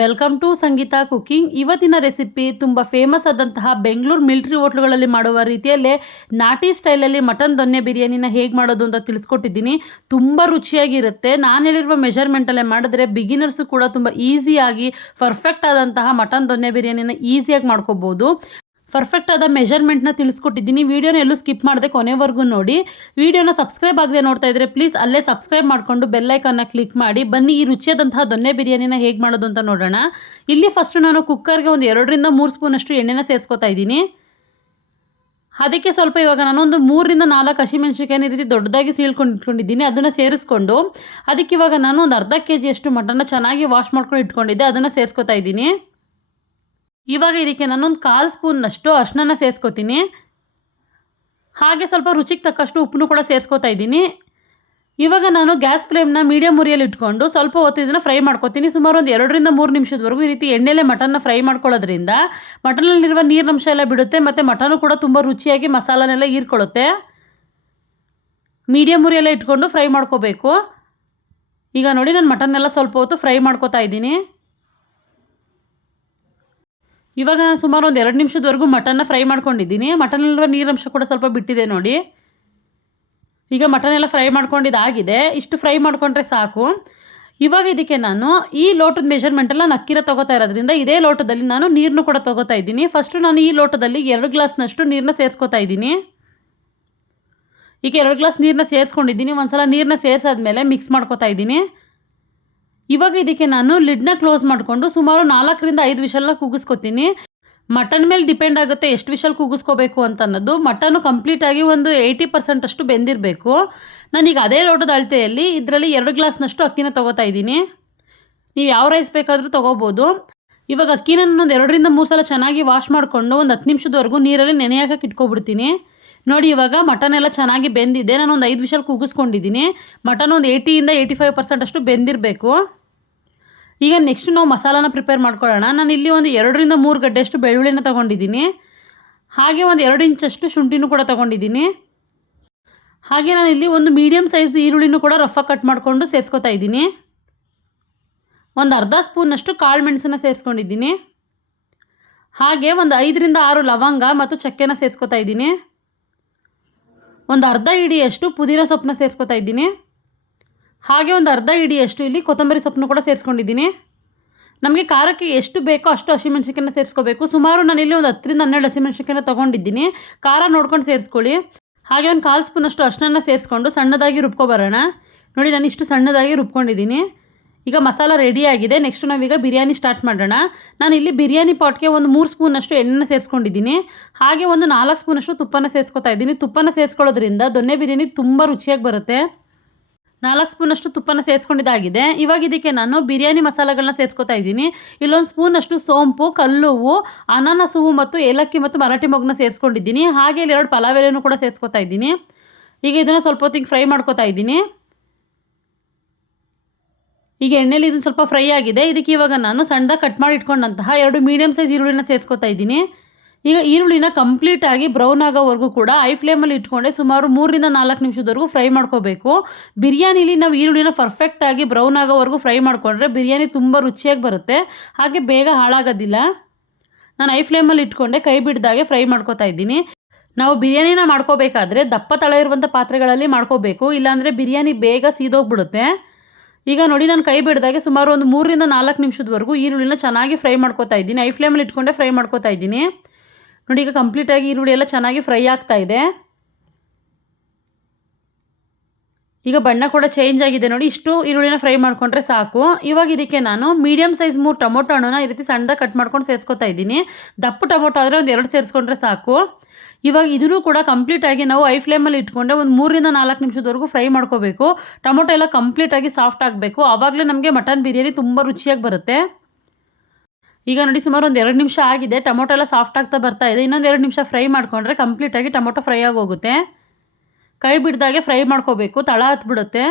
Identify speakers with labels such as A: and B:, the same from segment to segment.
A: Welcome to Sangeetha cooking. ಇವತ್ತಿನ recipe ತುಂಬ famous ಆದಂತಹ ಬೆಂಗಳೂರು ಮಿಲ್ಟ್ರಿ ಹೋಟ್ಲುಗಳಲ್ಲಿ ಮಾಡುವ ರೀತಿಯಲ್ಲೇ ನಾಟಿ ಸ್ಟೈಲಲ್ಲಿ ಮಟನ್ ದೊನ್ನೆ ಬಿರಿಯಾನಿನ ಹೇಗೆ ಮಾಡೋದು ಅಂತ ತಿಳಿಸ್ಕೊಟ್ಟಿದ್ದೀನಿ. ತುಂಬ ರುಚಿಯಾಗಿರುತ್ತೆ. ನಾನು ಹೇಳಿರುವ ಮೆಷರ್ಮೆಂಟಲ್ಲೇ ಮಾಡಿದ್ರೆ ಬಿಗಿನರ್ಸು ಕೂಡ ತುಂಬ ಈಸಿಯಾಗಿ ಪರ್ಫೆಕ್ಟ್ ಆದಂತಹ ಮಟನ್ ದೊನ್ನೆ ಬಿರಿಯಾನಿನ ಈಸಿಯಾಗಿ ಮಾಡ್ಕೋಬೋದು. ಪರ್ಫೆಕ್ಟ್ ಆದ ಮೆಷರ್ಮೆಂಟ್ನ ತಿಳಿಸ್ಕೊಟ್ಟಿದ್ದೀನಿ. ವೀಡಿಯೋನ ಎಲ್ಲೂ ಸ್ಕಿಪ್ ಮಾಡದೆ ಕೊನೆವರೆಗೂ ನೋಡಿ. ವೀಡಿಯೋನ ಸಬ್ಸ್ಕ್ರೈಬ್ ಆಗದೆ ನೋಡ್ತಾ ಇದ್ರೆ ಪ್ಲೀಸ್ ಅಲ್ಲೇ ಸಬ್ಸ್ಕ್ರೈಬ್ ಮಾಡಿಕೊಂಡು ಬೆಲ್ಲೈಕನ್ನ ಕ್ಲಿಕ್ ಮಾಡಿ. ಬನ್ನಿ, ಈ ರುಚಿಯಾದಂತಹ ದೊನ್ನೆ ಬಿರಿಯಾನಿನ ಹೇಗೆ ಮಾಡೋದು ಅಂತ ನೋಡೋಣ. ಇಲ್ಲಿ ಫಸ್ಟು ನಾನು ಕುಕ್ಕರ್ಗೆ ಒಂದು ಎರಡರಿಂದ ಮೂರು ಸ್ಪೂನಷ್ಟು ಎಣ್ಣೆನ ಸೇರಿಸ್ಕೊತಾ ಇದ್ದೀನಿ. ಅದಕ್ಕೆ ಸ್ವಲ್ಪ ಇವಾಗ ನಾನು ಒಂದು ಮೂರರಿಂದ ನಾಲ್ಕು ಹಸಿಮೆಣ್ಸಿಕಾಯಿನ ಈ ರೀತಿ ದೊಡ್ಡದಾಗಿ ಸೀಳ್ಕೊಂಡು ಇಟ್ಕೊಂಡಿದ್ದೀನಿ ಅದನ್ನು ಸೇರಿಸ್ಕೊಂಡು ಅದಕ್ಕೆ ಇವಾಗ ನಾನು ಒಂದು ಅರ್ಧ ಕೆ ಜಿಯಷ್ಟು ಮಟನ್ನ ಚೆನ್ನಾಗಿ ವಾಶ್ ಮಾಡ್ಕೊಂಡು ಇಟ್ಕೊಂಡಿದ್ದೆ. ಅದನ್ನು ಸೇರಿಸ್ಕೊತಾ ಇದ್ದೀನಿ. ಇವಾಗ ಇದಕ್ಕೆ ನಾನೊಂದು ಕಾಲು ಸ್ಪೂನ್ನಷ್ಟು ಅರ್ಶಿನ ಸೇರಿಸ್ಕೋತೀನಿ. ಹಾಗೆ ಸ್ವಲ್ಪ ರುಚಿಗೆ ತಕ್ಕಷ್ಟು ಉಪ್ಪನ್ನು ಕೂಡ ಸೇರಿಸ್ಕೋತಾ ಇದ್ದೀನಿ. ಇವಾಗ ನಾನು ಗ್ಯಾಸ್ ಫ್ಲೇಮ್ನ ಮೀಡಿಯಮ್ ಉರಿಯಲ್ಲಿ ಇಟ್ಕೊಂಡು ಸ್ವಲ್ಪ ಹೊತ್ತು ಇದನ್ನು ಫ್ರೈ ಮಾಡ್ಕೊತೀನಿ. ಸುಮಾರು ಒಂದು ಎರಡರಿಂದ ಮೂರು ನಿಮಿಷದವರೆಗೂ ಈ ರೀತಿ ಎಣ್ಣೆಲೆ ಮಟನ್ನ ಫ್ರೈ ಮಾಡ್ಕೊಳ್ಳೋದ್ರಿಂದ ಮಟನಲ್ಲಿರುವ ನೀರಿನಂಶ ಎಲ್ಲ ಬಿಡುತ್ತೆ ಮತ್ತು ಮಟನು ಕೂಡ ತುಂಬ ರುಚಿಯಾಗಿ ಮಸಾಲನೆಲ್ಲ ಹೀರ್ಕೊಳ್ಳುತ್ತೆ. ಮೀಡಿಯಮ್ ಉರಿಯಲ್ಲೇ ಇಟ್ಕೊಂಡು ಫ್ರೈ ಮಾಡ್ಕೋಬೇಕು. ಈಗ ನೋಡಿ ನಾನು ಮಟನ್ನೆಲ್ಲ ಸ್ವಲ್ಪ ಹೊತ್ತು ಫ್ರೈ ಮಾಡ್ಕೋತಾ ಇದ್ದೀನಿ. ಇವಾಗ ನಾನು ಸುಮಾರು ಒಂದು ಎರಡು ನಿಮಿಷದವರೆಗೂ ಮಟನ್ನ ಫ್ರೈ ಮಾಡ್ಕೊಂಡಿದ್ದೀನಿ. ಮಟನಲ್ಲಿರೋ ನೀರಂಶ ಕೂಡ ಸ್ವಲ್ಪ ಬಿಟ್ಟಿದೆ ನೋಡಿ. ಈಗ ಮಟನ್ ಎಲ್ಲ ಫ್ರೈ ಮಾಡ್ಕೊಂಡಿದ್ದಾಗಿದೆ. ಇಷ್ಟು ಫ್ರೈ ಮಾಡಿಕೊಂಡ್ರೆ ಸಾಕು. ಇವಾಗ ಇದಕ್ಕೆ ನಾನು ಈ ಲೋಟದ ಮೆಷರ್ಮೆಂಟೆಲ್ಲ ನಾನು ಅಕ್ಕಿರ ತೊಗೋತಾ ಇರೋದ್ರಿಂದ ಇದೇ ಲೋಟದಲ್ಲಿ ನಾನು ನೀರನ್ನು ಕೂಡ ತೊಗೋತಾ ಇದ್ದೀನಿ. ಫಸ್ಟು ನಾನು ಈ ಲೋಟದಲ್ಲಿ ಎರಡು ಗ್ಲಾಸ್ನಷ್ಟು ನೀರನ್ನ ಸೇರಿಸ್ಕೊತಾ ಇದ್ದೀನಿ. ಈಗ ಎರಡು ಗ್ಲಾಸ್ ನೀರನ್ನ ಸೇರಿಸ್ಕೊಂಡಿದ್ದೀನಿ. ಒಂದ್ಸಲ ನೀರನ್ನ ಸೇರಿಸಾದ್ಮೇಲೆ ಮಿಕ್ಸ್ ಮಾಡ್ಕೊತಾ ಇದ್ದೀನಿ. ಇವಾಗ ಇದಕ್ಕೆ ನಾನು ಲಿಡ್ನ ಕ್ಲೋಸ್ ಮಾಡಿಕೊಂಡು ಸುಮಾರು ನಾಲ್ಕರಿಂದ ಐದು ವಿಷಲ್ನ ಕೂಗಿಸ್ಕೊತೀನಿ. ಮಟನ್ ಮೇಲೆ ಡಿಪೆಂಡ್ ಆಗುತ್ತೆ ಎಷ್ಟು ವಿಷಲ್ ಕೂಗಿಸ್ಕೋಬೇಕು ಅಂತ ಅನ್ನೋದು. ಮಟನು ಕಂಪ್ಲೀಟಾಗಿ ಒಂದು ಏಯ್ಟಿ ಪರ್ಸೆಂಟ್ ಅಷ್ಟು ಬೆಂದಿರಬೇಕು. ನಾನೀಗ ಅದೇ ಲೋಟದ ಅಳತೆಯಲ್ಲಿ ಇದರಲ್ಲಿ ಎರಡು ಗ್ಲಾಸ್ನಷ್ಟು ಅಕ್ಕಿನ ತೊಗೋತಾ ಇದ್ದೀನಿ. ನೀವು ಯಾವ ರೈಸ್ ಬೇಕಾದರೂ ತೊಗೋಬೋದು. ಇವಾಗ ಅಕ್ಕಿನ ಒಂದು ಎರಡರಿಂದ ಮೂರು ಸಲ ಚೆನ್ನಾಗಿ ವಾಶ್ ಮಾಡಿಕೊಂಡು ಒಂದು ಹತ್ತು ನಿಮಿಷದವರೆಗೂ ನೀರಲ್ಲಿ ನೆನೆಯಾಕಕ್ಕೆ ಇಟ್ಕೊಬಿಡ್ತೀನಿ. ನೋಡಿ ಇವಾಗ ಮಟನ್ ಎಲ್ಲ ಚೆನ್ನಾಗಿ ಬೆಂದಿದೆ. ನಾನು ಒಂದು ಐದು ವಿಷಲ್ ಕೂಗಿಸ್ಕೊಂಡಿದ್ದೀನಿ. ಮಟನ್ ಒಂದು ಏಯ್ಟಿಯಿಂದ ಏಯ್ಟಿ ಫೈವ್ ಪರ್ಸೆಂಟ್ ಅಷ್ಟು ಬೆಂದಿರಬೇಕು. ಈಗ ನೆಕ್ಸ್ಟ್ ನಾವು ಮಸಾಲಾನ ಪ್ರಿಪೇರ್ ಮಾಡ್ಕೊಳ್ಳೋಣ. ನಾನು ಇಲ್ಲಿ ಒಂದು ಎರಡರಿಂದ ಮೂರು ಗಡ್ಡೆಯಷ್ಟು ಬೆಳ್ಳುಳ್ಳಿನ ತೊಗೊಂಡಿದ್ದೀನಿ. ಹಾಗೆ ಒಂದು ಎರಡು ಇಂಚಷ್ಟು ಶುಂಠಿನೂ ಕೂಡ ತೊಗೊಂಡಿದ್ದೀನಿ. ಹಾಗೆ ನಾನು ಇಲ್ಲಿ ಒಂದು ಮೀಡಿಯಮ್ ಸೈಜ್ದು ಈರುಳ್ಳಿನೂ ಕೂಡ ರಫಾಗಿ ಕಟ್ ಮಾಡಿಕೊಂಡು ಸೇರಿಸ್ಕೊತಾ ಇದ್ದೀನಿ. ಒಂದು ಅರ್ಧ ಸ್ಪೂನಷ್ಟು ಕಾಳು ಮೆಣಸನ್ನ ಸೇರಿಸ್ಕೊಂಡಿದ್ದೀನಿ. ಹಾಗೆ ಒಂದು ಐದರಿಂದ ಆರು ಲವಂಗ ಮತ್ತು ಚಕ್ಕೆನ ಸೇರಿಸ್ಕೊತಾ ಇದ್ದೀನಿ. ಒಂದು ಅರ್ಧ ಇಡಿಯಷ್ಟು ಪುದೀನ ಸೊಪ್ಪನ್ನ ಸೇರಿಸ್ಕೊತಾ ಇದ್ದೀನಿ. ಹಾಗೆ ಒಂದು ಅರ್ಧ ಇಡಿಯಷ್ಟು ಇಲ್ಲಿ ಕೊತ್ತಂಬರಿ ಸೊಪ್ಪನ್ನು ಕೂಡ ಸೇರಿಸ್ಕೊಂಡಿದ್ದೀನಿ. ನಮಗೆ ಖಾರಕ್ಕೆ ಎಷ್ಟು ಬೇಕೋ ಅಷ್ಟು ಹಸಿಮೆಣ್ಸಿಕಾಯನ್ನ ಸೇರಿಸ್ಕೋಬೇಕು. ಸುಮಾರು ನಾನಿಲ್ಲಿ ಒಂದು ಹತ್ತರಿಂದ ಹನ್ನೆರಡು ಹಸಿಮೆಣ್ಸಿಕಾಯನ್ನ ತೊಗೊಂಡಿದ್ದೀನಿ. ಖಾರ ನೋಡ್ಕೊಂಡು ಸೇರಿಸ್ಕೊಳ್ಳಿ. ಹಾಗೆ ಒಂದು ಕಾಲು ಸ್ಪೂನಷ್ಟು ಅರ್ಶನನ್ನ ಸೇರಿಸ್ಕೊಂಡು ಸಣ್ಣದಾಗಿ ರುಬ್ಕೊಬರೋಣ. ನೋಡಿ, ನಾನು ಇಷ್ಟು ಸಣ್ಣದಾಗಿ ರುಬ್ಕೊಂಡಿದ್ದೀನಿ. ಈಗ ಮಸಾಲ ರೆಡಿಯಾಗಿದೆ ನೆಕ್ಸ್ಟ್ ನಾವೀಗ ಬಿರಿಯಾನಿ ಸ್ಟಾರ್ಟ್ ಮಾಡೋಣ. ನಾನು ಇಲ್ಲಿ ಬಿರಿಯಾನಿ ಪಾಟ್ಗೆ ಒಂದು ಮೂರು ಸ್ಪೂನಷ್ಟು ಎಣ್ಣೆನ ಸೇರಿಸ್ಕೊಂಡಿದ್ದೀನಿ. ಹಾಗೆ ಒಂದು ನಾಲ್ಕು ಸ್ಪೂನಷ್ಟು ತುಪ್ಪನ ಸೇರಿಸ್ಕೊತಾ ಇದ್ದೀನಿ. ತುಪ್ಪನ ಸೇರಿಸ್ಕೊಳ್ಳೋದ್ರಿಂದ ದೊನ್ನೆ ಬಿರಿಯಾನಿ ತುಂಬ ರುಚಿಯಾಗಿ ಬರುತ್ತೆ. ನಾಲ್ಕು ಸ್ಪೂನಷ್ಟು ತುಪ್ಪನ ಸೇರಿಸ್ಕೊಂಡಿದ್ದಾಗಿದೆ. ಇವಾಗ ಇದಕ್ಕೆ ನಾನು ಬಿರಿಯಾನಿ ಮಸಾಲೆಗಳನ್ನ ಸೇರಿಸ್ಕೊತಾ ಇದ್ದೀನಿ. ಇಲ್ಲೊಂದು ಸ್ಪೂನಷ್ಟು ಸೋಂಪು, ಕಲ್ಲುವು ಅನಾನಸ್ ಹೂವು ಮತ್ತು ಏಲಕ್ಕಿ ಮತ್ತು ಮರಾಠಿ ಮೊಗ್ಗನ್ನ ಸೇರಿಸ್ಕೊಂಡಿದ್ದೀನಿ. ಹಾಗೆ ಇಲ್ಲಿ ಎರಡು ಪಲಾವ್ ಎಲೆನೂ ಕೂಡ ಸೇರಿಸ್ಕೊತಾ ಇದ್ದೀನಿ. ಈಗ ಇದನ್ನು ಸ್ವಲ್ಪ ಹೊತ್ತಿಗೆ ಫ್ರೈ ಮಾಡ್ಕೊತಾ ಇದ್ದೀನಿ. ಈಗ ಎಣ್ಣೆಯಲ್ಲಿ ಇದನ್ನು ಸ್ವಲ್ಪ ಫ್ರೈ ಆಗಿದೆ. ಇದಕ್ಕೆ ಇವಾಗ ನಾನು ಸಣ್ಣ ಕಟ್ ಮಾಡಿ ಇಟ್ಕೊಂಡಂತಹ ಎರಡು ಮೀಡಿಯಮ್ ಸೈಜ್ ಈರುಳ್ಳಿನ ಸೇರಿಸ್ಕೊತಾ ಇದ್ದೀನಿ. ಈಗ ಈರುಳ್ಳಿನ ಕಂಪ್ಲೀಟಾಗಿ ಬ್ರೌನ್ ಆಗೋವರೆಗೂ ಕೂಡ ಐ ಫ್ಲೇಮಲ್ಲಿ ಇಟ್ಕೊಂಡೆ ಸುಮಾರು ಮೂರರಿಂದ ನಾಲ್ಕು ನಿಮಿಷದವರೆಗೂ ಫ್ರೈ ಮಾಡ್ಕೋಬೇಕು. ಬಿರಿಯಾನಿಲಿ ನಾವು ಈರುಳ್ಳಿನ ಪರ್ಫೆಕ್ಟಾಗಿ ಬ್ರೌನ್ ಆಗೋವರೆಗೂ ಫ್ರೈ ಮಾಡಿಕೊಂಡ್ರೆ ಬಿರಿಯಾನಿ ತುಂಬ ರುಚಿಯಾಗಿ ಬರುತ್ತೆ. ಹಾಗೆ ಬೇಗ ಹಾಳಾಗೋದಿಲ್ಲ. ನಾನು ಐ ಫ್ಲೇಮಲ್ಲಿ ಇಟ್ಕೊಂಡೆ, ಕೈ ಬಿಡ್ದಾಗೆ ಫ್ರೈ ಮಾಡ್ಕೋತಾ ಇದ್ದೀನಿ. ನಾವು ಬಿರಿಯಾನಿನ ಮಾಡ್ಕೋಬೇಕಾದ್ರೆ ದಪ್ಪ ತಳ ಇರುವಂಥ ಪಾತ್ರೆಗಳಲ್ಲಿ ಮಾಡ್ಕೋಬೇಕು, ಇಲ್ಲಾಂದರೆ ಬಿರಿಯಾನಿ ಬೇಗ ಸೀದೋಗ್ಬಿಡುತ್ತೆ. ಈಗ ನೋಡಿ, ನಾನು ಕೈ ಬಿಡ್ದಾಗೆ ಸುಮಾರು ಒಂದು ಮೂರರಿಂದ ನಾಲ್ಕು ನಿಮಿಷದವರೆಗೂ ಈರುಳ್ಳಿನ ಚೆನ್ನಾಗಿ ಫ್ರೈ ಮಾಡ್ಕೋತಾ ಇದ್ದೀನಿ. ಐ ಫ್ಲೇಮಲ್ಲಿ ಇಟ್ಕೊಂಡೆ ಫ್ರೈ ಮಾಡ್ಕೋತಾ ಇದ್ದೀನಿ. ನೋಡಿ, ಈಗ ಕಂಪ್ಲೀಟಾಗಿ ಈರುಳ್ಳಿ ಎಲ್ಲ ಚೆನ್ನಾಗಿ ಫ್ರೈ ಆಗ್ತಾ ಇದೆ. ಈಗ ಬಣ್ಣ ಕೂಡ ಚೇಂಜ್ ಆಗಿದೆ ನೋಡಿ, ಇಷ್ಟು ಈರುಳ್ಳಿನ ಫ್ರೈ ಮಾಡಿಕೊಂಡ್ರೆ ಸಾಕು. ಇವಾಗ ಇದಕ್ಕೆ ನಾನು ಮೀಡಿಯಮ್ ಸೈಜ್ ಮೂರು ಟೊಮೊಟೊ ಹಣ್ಣನ್ನ ಈ ರೀತಿ ಸಣ್ಣದಾಗಿ ಕಟ್ ಮಾಡ್ಕೊಂಡು ಸೇರಿಸ್ಕೊತಾ ಇದ್ದೀನಿ. ದಪ್ಪ ಟೊಮೊಟೊ ಆದರೆ ಒಂದು ಎರಡು ಸೇರಿಸ್ಕೊಂಡ್ರೆ ಸಾಕು. ಇವಾಗ ಇದನ್ನು ಕೂಡ ಕಂಪ್ಲೀಟಾಗಿ ನಾವು ಐ ಫ್ಲೇಮಲ್ಲಿ ಇಟ್ಕೊಂಡೆ ಒಂದು ಮೂರರಿಂದ ನಾಲ್ಕು ನಿಮಿಷದವರೆಗೂ ಫ್ರೈ ಮಾಡ್ಕೋಬೇಕು. ಟೊಮೊಟೊ ಎಲ್ಲ ಕಂಪ್ಲೀಟಾಗಿ ಸಾಫ್ಟ್ ಆಗಬೇಕು. ಆವಾಗಲೇ ನಮಗೆ ಮಟನ್ ಬಿರಿಯಾನಿ ತುಂಬ ರುಚಿಯಾಗಿ ಬರುತ್ತೆ. ಈಗ ನೋಡಿ ಸುಮಾರು ಒಂದು ಎರಡು ನಿಮಿಷ ಆಗಿದೆ. ಟೊಮೊಟೊ ಎಲ್ಲ ಸಾಫ್ಟ್ ಆಗ್ತಾ ಬರ್ತಾ ಇದೆ. ಇನ್ನೊಂದು ಎರಡು ನಿಮಿಷ ಫ್ರೈ ಮಾಡಿಕೊಂಡ್ರೆ ಕಂಪ್ಲೀಟಾಗಿ ಟೊಮೊಟೊ ಫ್ರೈ ಆಗೋಗುತ್ತೆ. ಕೈ ಬಿಡ್ದಾಗೆ ಫ್ರೈ ಮಾಡ್ಕೋಬೇಕು. ತಳ ಹತ್ಬಿಡುತ್ತೆ.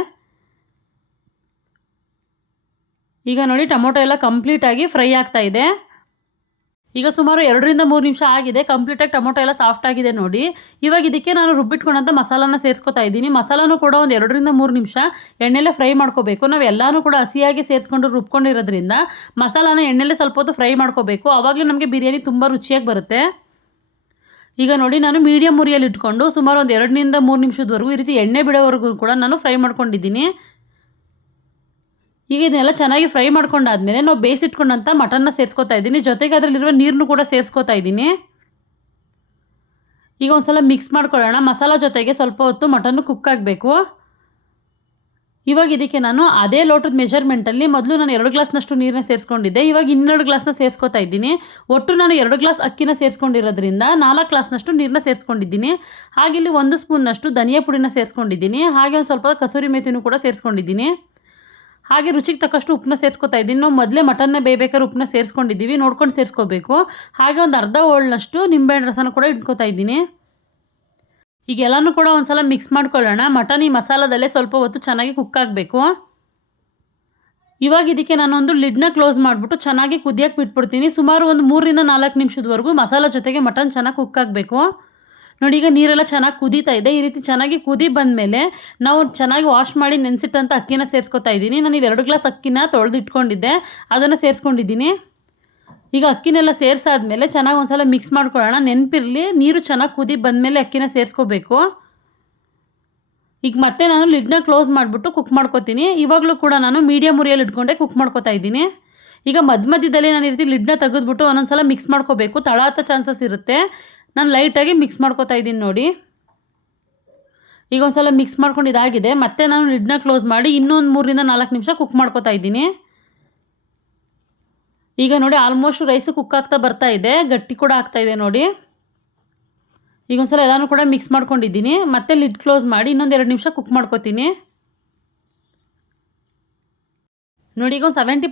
A: ಈಗ ನೋಡಿ ಟೊಮೊಟೊ ಎಲ್ಲ ಕಂಪ್ಲೀಟಾಗಿ ಫ್ರೈ ಆಗ್ತಾ ಇದೆ. ಈಗ ಸುಮಾರು ಎರಡರಿಂದ ಮೂರು ನಿಮಿಷ ಆಗಿದೆ. ಕಂಪ್ಲೀಟಾಗಿ ಟೊಮೊಟೊ ಎಲ್ಲ ಸಾಫ್ಟ್ ಆಗಿದೆ ನೋಡಿ. ಇವಾಗ ಇದಕ್ಕೆ ನಾನು ರುಬ್ಬಿಟ್ಕೊಂಡಂಥ ಮಸಾಲಾನ ಸೇರಿಸ್ಕೊತಾ ಇದ್ದೀನಿ. ಮಸಾಲಾನು ಕೂಡ ಒಂದು ಎರಡರಿಂದ ಮೂರು ನಿಮಿಷ ಎಣ್ಣೆಲೆ ಫ್ರೈ ಮಾಡ್ಕೋಬೇಕು. ನಾವು ಎಲ್ಲನೂ ಕೂಡ ಹಸಿಯಾಗಿ ಸೇರಿಸ್ಕೊಂಡು ರುಬ್ಕೊಂಡಿರೋದ್ರಿಂದ ಮಸಾಲಾನ ಎಣ್ಣೆಲ್ಲೇ ಸ್ವಲ್ಪ ಹೊತ್ತು ಫ್ರೈ ಮಾಡ್ಕೋಬೇಕು. ಆವಾಗಲೇ ನಮಗೆ ಬಿರಿಯಾನಿ ತುಂಬ ರುಚಿಯಾಗಿ ಬರುತ್ತೆ. ಈಗ ನೋಡಿ ನಾನು ಮೀಡಿಯಮ್ ಉರಿಯಲ್ಲಿ ಇಟ್ಕೊಂಡು ಸುಮಾರು ಒಂದು ಎರಡರಿಂದ ಮೂರು ನಿಮಿಷದವರೆಗೂ ಈ ರೀತಿ ಎಣ್ಣೆ ಬಿಡೋವರೆಗೂ ಕೂಡ ನಾನು ಫ್ರೈ ಮಾಡ್ಕೊಂಡಿದ್ದೀನಿ. ಈಗ ಇದನ್ನೆಲ್ಲ ಚೆನ್ನಾಗಿ ಫ್ರೈ ಮಾಡ್ಕೊಂಡಾದ್ಮೇಲೆ ನಾವು ಬೇಯಿಸಿಟ್ಕೊಂಡಂಥ ಮಟನ್ನ ಸೇರಿಸ್ಕೊತಾ ಇದ್ದೀನಿ. ಜೊತೆಗೆ ಅದರಲ್ಲಿರುವ ನೀರನ್ನು ಕೂಡ ಸೇರಿಸ್ಕೊತಾ ಇದ್ದೀನಿ. ಈಗ ಒಂದು ಸಲ ಮಿಕ್ಸ್ ಮಾಡ್ಕೊಳ್ಳೋಣ. ಮಸಾಲ ಜೊತೆಗೆ ಸ್ವಲ್ಪ ಹೊತ್ತು ಮಟನ್ನು ಕುಕ್ ಆಗಬೇಕು. ಇವಾಗ ಇದಕ್ಕೆ ನಾನು ಅದೇ ಲೋಟದ ಮೆಷರ್ಮೆಂಟಲ್ಲಿ ಮೊದಲು ನಾನು ಎರಡು ಗ್ಲಾಸ್ನಷ್ಟು ನೀರನ್ನ ಸೇರಿಸ್ಕೊಂಡಿದ್ದೆ. ಇವಾಗ ಇನ್ನೆರಡು ಗ್ಲಾಸ್ನ ಸೇರಿಸ್ಕೊತಾ ಇದ್ದೀನಿ. ಒಟ್ಟು ನಾನು ಎರಡು ಗ್ಲಾಸ್ ಅಕ್ಕಿನ ಸೇರಿಸ್ಕೊಂಡಿರೋದ್ರಿಂದ ನಾಲ್ಕು ಗ್ಲಾಸ್ನಷ್ಟು ನೀರನ್ನ ಸೇರಿಸ್ಕೊಂಡಿದ್ದೀನಿ. ಹಾಗೆ ಇಲ್ಲಿ ಒಂದು ಸ್ಪೂನ್ನಷ್ಟು ಧನಿಯಾ ಪುಡಿನ ಸೇರಿಸ್ಕೊಂಡಿದ್ದೀನಿ. ಹಾಗೆ ಒಂದು ಸ್ವಲ್ಪ ಕಸೂರಿ ಮೇಥಿನೂ ಕೂಡ ಸೇರಿಸ್ಕೊಂಡಿದ್ದೀನಿ. ಹಾಗೆ ರುಚಿಗೆ ತಕ್ಕಷ್ಟು ಉಪ್ಪನ್ನ ಸೇರಿಸ್ಕೊತಾ ಇದ್ದೀನಿ. ನಾವು ಮೊದಲೇ ಮಟನ್ನ ಬೇಯ್ಬೇಕಾದ್ರೆ ಉಪ್ಪನ್ನ ಸೇರಿಸ್ಕೊಂಡಿದ್ದೀವಿ. ನೋಡ್ಕೊಂಡು ಸೇರಿಸ್ಕೋಬೇಕು. ಹಾಗೆ ಒಂದು ಅರ್ಧ ಓಳ್ನಷ್ಟು ನಿಂಬೆಹಣ್ಣು ರಸನ ಕೂಡ ಇಟ್ಕೋತಾ ಇದ್ದೀನಿ. ಈಗ ಎಲ್ಲನೂ ಕೂಡ ಒಂದು ಸಲ ಮಿಕ್ಸ್ ಮಾಡ್ಕೊಳ್ಳೋಣ. ಮಟನ್ ಈ ಮಸಾಲದಲ್ಲೇ ಸ್ವಲ್ಪ ಹೊತ್ತು ಚೆನ್ನಾಗಿ ಕುಕ್ ಆಗಬೇಕು. ಇವಾಗ ಇದಕ್ಕೆ ನಾನೊಂದು ಲಿಡ್ನ ಕ್ಲೋಸ್ ಮಾಡಿಬಿಟ್ಟು ಚೆನ್ನಾಗಿ ಕುದಿಯಕ್ಕೆ ಬಿಟ್ಬಿಡ್ತೀನಿ. ಸುಮಾರು ಒಂದು ಮೂರರಿಂದ ನಾಲ್ಕು ನಿಮಿಷದವರೆಗೂ ಮಸಾಲ ಜೊತೆಗೆ ಮಟನ್ ಚೆನ್ನಾಗಿ ಕುಕ್ ಆಗಬೇಕು. ನೋಡಿ, ಈಗ ನೀರೆಲ್ಲ ಚೆನ್ನಾಗಿ ಕುದೀತಾ ಇದೆ. ಈ ರೀತಿ ಚೆನ್ನಾಗಿ ಕುದಿ ಬಂದಮೇಲೆ ನಾವು ಚೆನ್ನಾಗಿ ವಾಶ್ ಮಾಡಿ ನೆನೆಸಿಟ್ಟಂಥ ಅಕ್ಕಿನ ಸೇರಿಸ್ಕೊತಾ ಇದ್ದೀನಿ. ನಾನು ಇಲ್ಲಿ ಎರಡು ಗ್ಲಾಸ್ ಅಕ್ಕಿನ ತೊಳೆದು ಇಟ್ಕೊಂಡಿದ್ದೆ ಅದನ್ನು ಸೇರಿಸ್ಕೊಂಡಿದ್ದೀನಿ. ಈಗ ಅಕ್ಕಿನೆಲ್ಲ ಸೇರಿಸಾದ್ಮೇಲೆ ಚೆನ್ನಾಗಿ ಒಂದ್ಸಲ ಮಿಕ್ಸ್ ಮಾಡ್ಕೊಳ್ಳೋಣ. ನೆನಪಿರಲಿ, ನೀರು ಚೆನ್ನಾಗಿ ಕುದಿ ಬಂದಮೇಲೆ ಅಕ್ಕಿನ ಸೇರಿಸ್ಕೋಬೇಕು. ಈಗ ಮತ್ತೆ ನಾನು ಲಿಡ್ನ ಕ್ಲೋಸ್ ಮಾಡಿಬಿಟ್ಟು ಕುಕ್ ಮಾಡ್ಕೊತೀನಿ. ಇವಾಗಲೂ ಕೂಡ ನಾನು ಮೀಡಿಯಮ್ ಉರಿಯಲ್ಲಿ ಇಟ್ಕೊಂಡೆ ಕುಕ್ ಮಾಡ್ಕೋತಾ ಇದ್ದೀನಿ. ಈಗ ಮಧ್ಯ ಮಧ್ಯದಲ್ಲಿ ನಾನು ಈ ರೀತಿ ಲಿಡ್ನ ತೆಗೆದ್ಬಿಟ್ಟು ಒಂದೊಂದ್ಸಲ ಮಿಕ್ಸ್ ಮಾಡ್ಕೋಬೇಕು. ತಳಾತ ಚಾನ್ಸಸ್ ಇರುತ್ತೆ. ನಾನು ಲೈಟಾಗಿ ಮಿಕ್ಸ್ ಮಾಡ್ಕೊತಾ ಇದ್ದೀನಿ ನೋಡಿ. ಈಗ ಒಂದು ಸಲ ಮಿಕ್ಸ್ ಮಾಡ್ಕೊಂಡು ಇದಾಗಿದೆ. ಮತ್ತೆ ನಾನು ಲಿಡ್ನ ಕ್ಲೋಸ್ ಮಾಡಿ ಇನ್ನೊಂದು ಮೂರರಿಂದ ನಾಲ್ಕು ನಿಮಿಷ ಕುಕ್ ಮಾಡ್ಕೋತಾ ಇದ್ದೀನಿ. ಈಗ ನೋಡಿ ಆಲ್ಮೋಸ್ಟ್ ರೈಸ್ ಕುಕ್ ಆಗ್ತಾ ಬರ್ತಾ ಇದೆ. ಗಟ್ಟಿ ಕೂಡ ಆಗ್ತಾ ಇದೆ ನೋಡಿ. ಈಗ ಒಂದು ಸಲ ಎಲ್ಲನೂ ಕೂಡ ಮಿಕ್ಸ್ ಮಾಡ್ಕೊಂಡಿದ್ದೀನಿ. ಮತ್ತೆ ಲಿಡ್ ಕ್ಲೋಸ್ ಮಾಡಿ ಇನ್ನೊಂದು ಎರಡು ನಿಮಿಷ ಕುಕ್ ಮಾಡ್ಕೊತೀನಿ. ನೋಡಿ, ಈಗ ಒಂದು ಸೆವೆಂಟಿ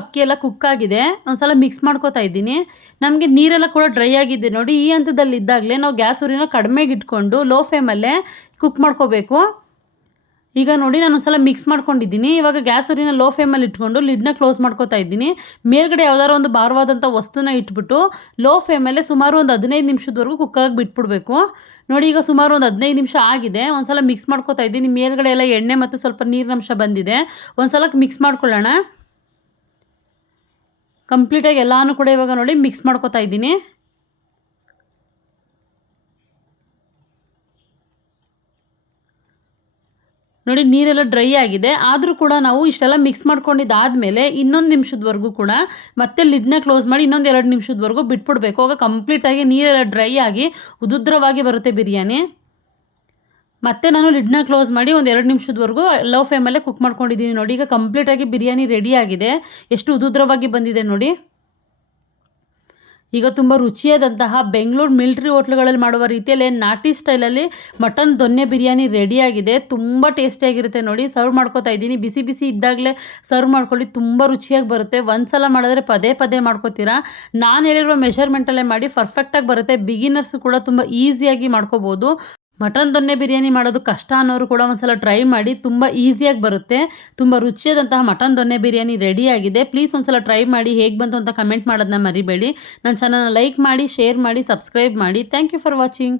A: ಅಕ್ಕಿ ಎಲ್ಲ ಕುಕ್ ಆಗಿದೆ. ಒಂದು ಸಲ ಮಿಕ್ಸ್ ಮಾಡ್ಕೋತಾ ಇದ್ದೀನಿ. ನಮಗೆ ನೀರೆಲ್ಲ ಕೂಡ ಡ್ರೈ ಆಗಿದೆ ನೋಡಿ. ಈ ಹಂತದಲ್ಲಿ ಇದ್ದಾಗಲೇ ನಾವು ಗ್ಯಾಸ್ ಉರಿನ ಕಡಿಮೆಗೆ ಇಟ್ಕೊಂಡು ಲೋ ಫ್ಲೇಮಲ್ಲೇ ಕುಕ್ ಮಾಡ್ಕೋಬೇಕು. ಈಗ ನೋಡಿ ನಾನು ಒಂದ್ಸಲ ಮಿಕ್ಸ್ ಮಾಡ್ಕೊಂಡಿದ್ದೀನಿ. ಇವಾಗ ಗ್ಯಾಸ್ ಉರಿನ ಲೋ ಫ್ಲೇಮಲ್ಲಿ ಇಟ್ಕೊಂಡು ಲಿಡ್ನ ಕ್ಲೋಸ್ ಮಾಡ್ಕೋತಾ ಇದ್ದೀನಿ. ಮೇಲ್ಗಡೆ ಯಾವ್ದಾದ್ರು ಒಂದು ಭಾರವಾದಂಥ ವಸ್ತುನ ಇಟ್ಬಿಟ್ಟು ಲೋ ಫ್ಲೇಮಲ್ಲೇ ಸುಮಾರು ಒಂದು ಹದಿನೈದು ನಿಮಿಷದವರೆಗೂ ಕುಕ್ಕಾಗಿ ಬಿಟ್ಬಿಡ್ಬೇಕು. ನೋಡಿ ಈಗ ಸುಮಾರು ಒಂದು ಹದಿನೈದು ನಿಮಿಷ ಆಗಿದೆ. ಒಂದ್ಸಲ ಮಿಕ್ಸ್ ಮಾಡ್ಕೋತಾ ಇದ್ದೀನಿ. ಮೇಲ್ಗಡೆ ಎಲ್ಲ ಎಣ್ಣೆ ಮತ್ತು ಸ್ವಲ್ಪ ನೀರಿನಂಶ ಬಂದಿದೆ. ಒಂದ್ಸಲ ಮಿಕ್ಸ್ ಮಾಡ್ಕೊಳ್ಳೋಣ. ಕಂಪ್ಲೀಟಾಗಿ ಎಲ್ಲಾನು ಕೂಡ ಇವಾಗ ನೋಡಿ ಮಿಕ್ಸ್ ಮಾಡ್ಕೋತಾ ಇದ್ದೀನಿ. ನೋಡಿ, ನೀರೆಲ್ಲ ಡ್ರೈ ಆಗಿದೆ. ಆದರೂ ಕೂಡ ನಾವು ಇಷ್ಟೆಲ್ಲ ಮಿಕ್ಸ್ ಮಾಡ್ಕೊಂಡಿದ್ದಾದಮೇಲೆ ಇನ್ನೊಂದು ನಿಮಿಷದವರೆಗೂ ಕೂಡ ಮತ್ತೆ ಲಿಡ್ನ ಕ್ಲೋಸ್ ಮಾಡಿ ಇನ್ನೊಂದು ಎರಡು ನಿಮಿಷದವರೆಗೂ ಬಿಟ್ಬಿಡ್ಬೇಕು. ಆಗ ಕಂಪ್ಲೀಟಾಗಿ ನೀರೆಲ್ಲ ಡ್ರೈ ಆಗಿ ಉದುದ್ರವಾಗಿ ಬರುತ್ತೆ ಬಿರಿಯಾನಿ. ಮತ್ತೆ ನಾನು ಲಿಡ್ನ ಕ್ಲೋಸ್ ಮಾಡಿ ಒಂದು ಎರಡು ನಿಮಿಷದವರೆಗೂ ಲೋ ಫ್ಲೇಮಲ್ಲೇ ಕುಕ್ ಮಾಡ್ಕೊಂಡಿದ್ದೀನಿ ನೋಡಿ. ಈಗ ಕಂಪ್ಲೀಟಾಗಿ ಬಿರಿಯಾನಿ ರೆಡಿ ಆಗಿದೆ. ಎಷ್ಟು ಉದುದ್ರವಾಗಿ ಬಂದಿದೆ ನೋಡಿ. ಈಗ ತುಂಬ ರುಚಿಯಾದಂತಹ ಬೆಂಗಳೂರು ಮಿಲ್ಟ್ರಿ ಹೋಟ್ಲುಗಳಲ್ಲಿ ಮಾಡುವ ರೀತಿಯಲ್ಲಿ ನಾಟಿ ಸ್ಟೈಲಲ್ಲಿ ಮಟನ್ ದೊನ್ನೆ ಬಿರಿಯಾನಿ ರೆಡಿಯಾಗಿದೆ. ತುಂಬ ಟೇಸ್ಟಿಯಾಗಿರುತ್ತೆ ನೋಡಿ. ಸರ್ವ್ ಮಾಡ್ಕೋತಾ ಇದ್ದೀನಿ. ಬಿಸಿ ಬಿಸಿ ಇದ್ದಾಗಲೇ ಸರ್ವ್ ಮಾಡ್ಕೊಳ್ಳಿ. ತುಂಬ ರುಚಿಯಾಗಿ ಬರುತ್ತೆ. ಒಂದು ಸಲ ಮಾಡಿದ್ರೆ ಪದೇ ಪದೇ ಮಾಡ್ಕೋತೀರಾ? ನಾನು ಹೇಳಿರೋ ಮೆಷರ್ಮೆಂಟಲ್ಲೇ ಮಾಡಿ ಪರ್ಫೆಕ್ಟಾಗಿ ಬರುತ್ತೆ. ಬಿಗಿನರ್ಸ್ ಕೂಡ ತುಂಬ ಈಸಿಯಾಗಿ ಮಾಡ್ಕೋಬೋದು. ಮಟನ್ ದೊನ್ನೆ ಬಿರಿಯಾನಿ ಮಾಡೋದು ಕಷ್ಟ ಅನ್ನೋರು ಕೂಡ ಒಂದ್ಸಲ ಟ್ರೈ ಮಾಡಿ ತುಂಬ ಈಸಿಯಾಗಿ ಬರುತ್ತೆ. ತುಂಬ ರುಚಿಯಾದಂತಹ ಮಟನ್ ದೊನ್ನೆ ಬಿರಿಯಾನಿ ರೆಡಿಯಾಗಿದೆ ಪ್ಲೀಸ್ ಒಂದ್ಸಲ ಟ್ರೈ ಮಾಡಿ ಹೇಗೆ ಬಂತು ಅಂತ ಕಮೆಂಟ್ ಮಾಡೋದನ್ನ ಮರಿಬೇಡಿ. ನನ್ನ ಚಾನಲ್ನ ಲೈಕ್ ಮಾಡಿ ಶೇರ್ ಮಾಡಿ ಸಬ್ಸ್ಕ್ರೈಬ್ ಮಾಡಿ. Thank you for watching